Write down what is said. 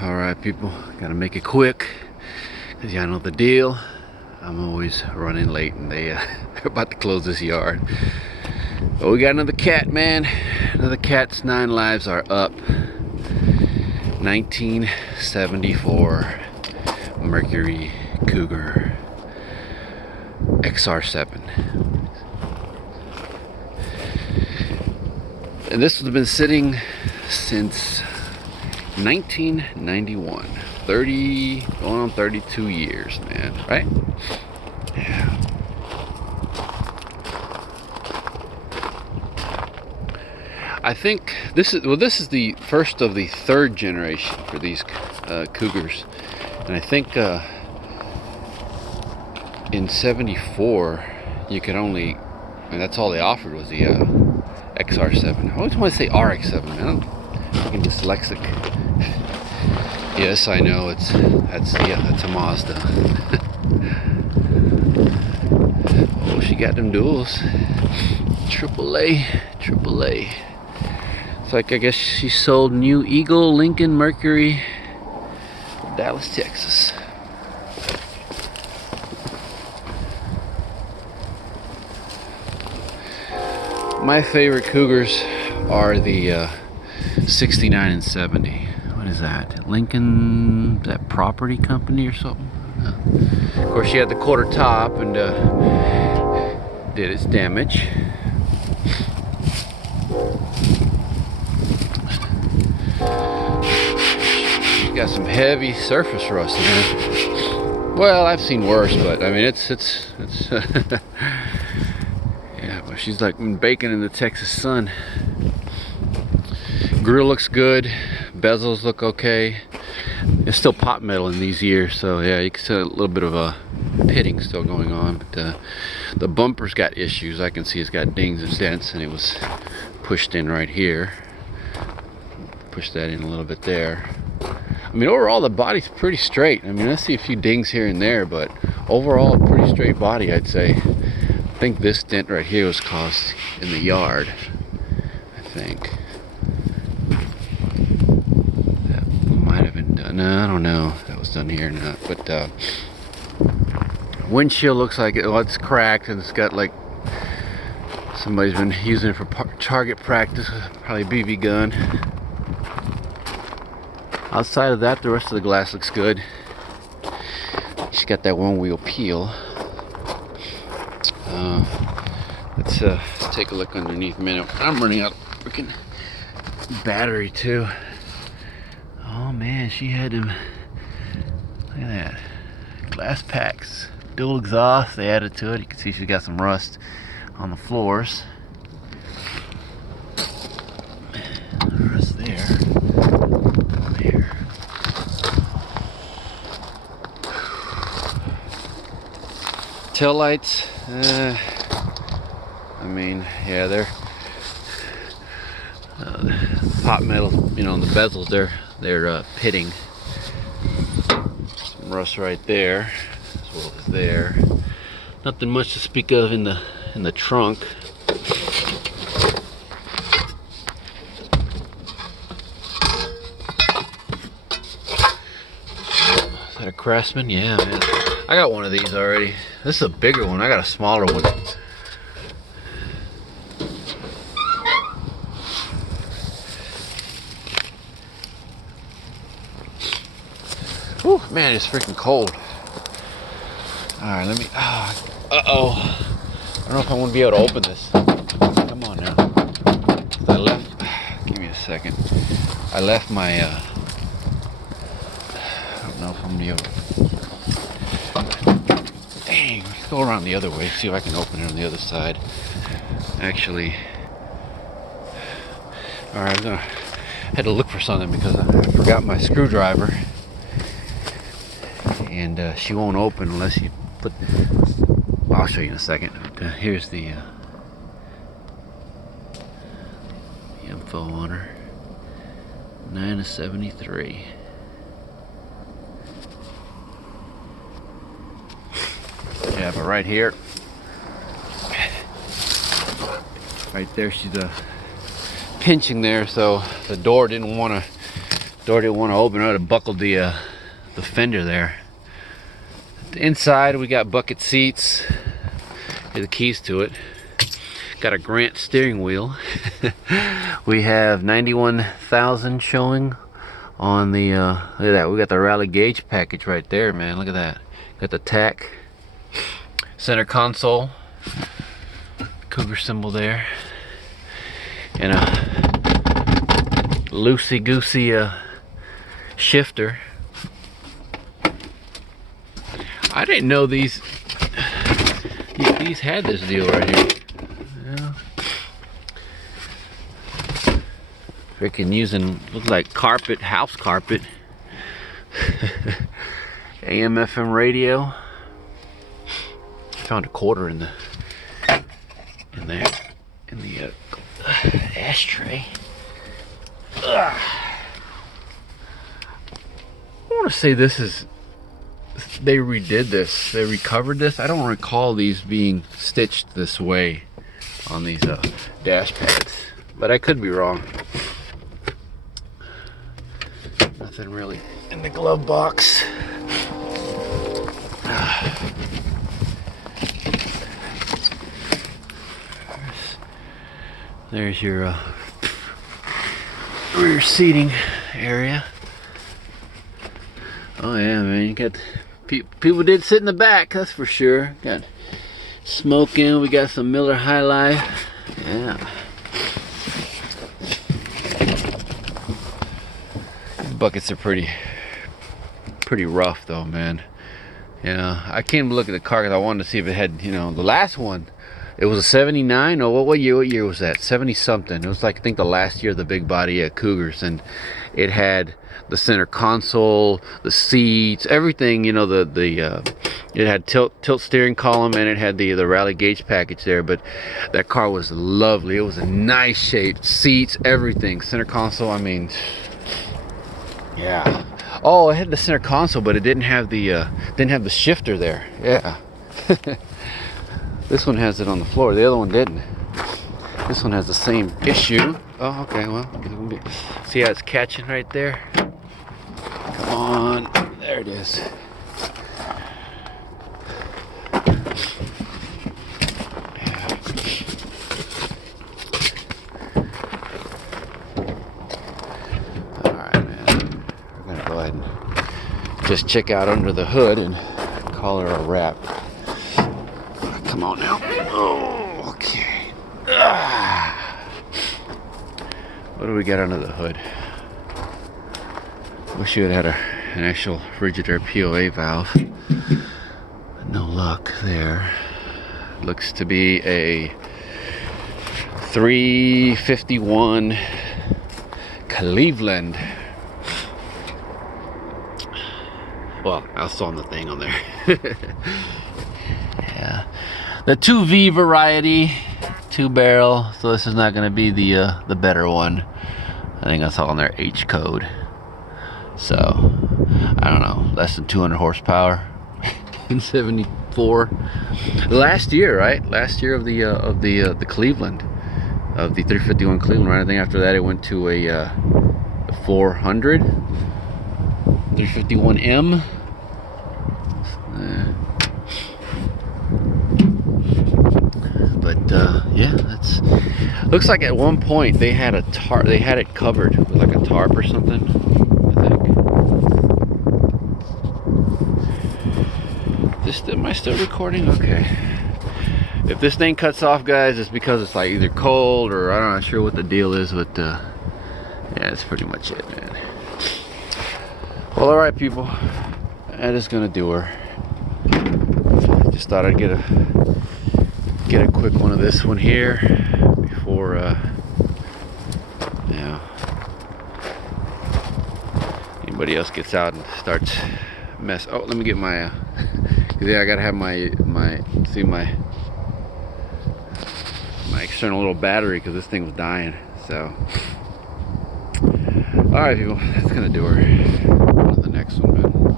Alright people, gotta make it quick because y'all know the deal. I'm always running late and they're about to close this yard. But we got another cat, man. Another cat's 9 lives are up. 1974 Mercury Cougar XR7. And this has been sitting since 1991. 30 going on 32 years, man, right? Yeah. I think this is the first of the third generation for these Cougars, and I think in '74 you could only, and that's all they offered was the XR7. I always want to say RX7, man. I'm fucking dyslexic. Yes, I know that's a Mazda. Oh, she got them duals. AAA. It's like, I guess she sold new Eagle, Lincoln, Mercury, Dallas, Texas. My favorite Cougars are the 69 and 70. What is that? Lincoln, that property company or something? Of course, she had the quarter top and did its damage. Got some heavy surface rust in it. Well, I've seen worse, but I mean it's yeah, but she's like baking in the Texas sun. Grill looks good, bezels look okay. It's still pot metal in these years, so yeah, you can see a little bit of a pitting still going on, but the bumper's got issues. I can see it's got dings and dents, and it was pushed in right here. Push that in a little bit there. I mean, overall the body's pretty straight. I mean, I see a few dings here and there, but overall a pretty straight body, I'd say. I think this dent right here was caused in the yard, I think. That might have been done. No, I don't know if that was done here or not, but windshield looks like it's cracked, and it's got like somebody's been using it for target practice, probably a BB gun. Outside of that, the rest of the glass looks good. She's got that one wheel peel. Let's take a look underneath a minute. I'm running out of freaking battery too. Oh man, she had them. Look at that. Glass packs. Dual exhaust, they added to it. You can see she's got some rust on the floors. Rust there. Tail lights, I mean, yeah, they're pot metal, you know, the bezels, they're pitting. Some rust right there, as well as there. Nothing much to speak of in the trunk. Is that a Craftsman? Yeah, man. I got one of these already. This is a bigger one. I got a smaller one. Whew, man, it's freaking cold. Alright, let me... uh-oh. I don't know if I want to be able to open this. Come on now. I left... Give me a second. I left my... I don't know if I'm going to be able to... Dang, let's go around the other way, see if I can open it on the other side. Actually, alright, I had to look for something because I forgot my screwdriver. And she won't open unless you put... I'll show you in a second. Here's the info on her. 9 of 73. Yeah, but right here, right there, she's pinching there, so the door didn't want to door didn't want to open. I would have buckled the fender there. The inside we got bucket seats. Here are the keys to it. Got a Grant steering wheel. We have 91,000 showing on the look at that. We got the rally gauge package right there, man. Look at that. Got the tack. Center console. Cougar symbol there. And a loosey-goosey shifter. I didn't know these had this deal right here. Yeah. Freaking using, looks like carpet, house carpet. AM FM radio. Found a quarter in the ashtray. Ugh. I want to say this is, they redid this, they recovered this. I don't recall these being stitched this way on these dash pads, but I could be wrong. Nothing really in the glove box. There's your rear seating area. Oh yeah, man, you got people did sit in the back, that's for sure. Got smoking. We got some Miller High Life. Yeah. These buckets are pretty rough though, man. Yeah, I came to look at the car because I wanted to see if it had, you know, the last one. It was a 79. Oh, what year was that? 70 something. It was like, I think, the last year of the big body Cougars, and it had the center console, the seats, everything. You know, it had tilt steering column, and it had the rally gauge package there. But that car was lovely. It was a nice shape, seats, everything, center console. I mean, yeah. Oh, it had the center console, but it didn't have the shifter there. Yeah. This one has it on the floor. The other one didn't. This one has the same issue. Oh, okay. Well, see how it's catching right there? Come on. There it is. Yeah. All right, man. We're gonna go ahead and just check out under the hood and call her a wrap. Come on now. Oh, okay. What do we got under the hood? Wish you had an actual Frigidaire POA valve. No luck there. Looks to be a 351 Cleveland. Well, I saw on the thing on there. Yeah. The 2V variety, 2-barrel, so this is not going to be the better one. I think that's all on their H code. So, I don't know, less than 200 horsepower in 74. Last year, right? Last year of the Cleveland, of the 351 Cleveland, right? I think after that it went to a 400, 351M. Yeah, that's looks like at one point they had they had it covered with like a tarp or something, I think. Am I still recording? Okay. If this thing cuts off, guys, it's because it's like either cold or I'm not sure what the deal is, but yeah, that's pretty much it, man. Well, alright people, that is gonna do her. Just thought I'd get a quick one of this one here before anybody else gets out and starts mess. Oh, let me get my yeah, I gotta have my external little battery because this thing was dying. So alright people, that's gonna do her. On to the next one, man.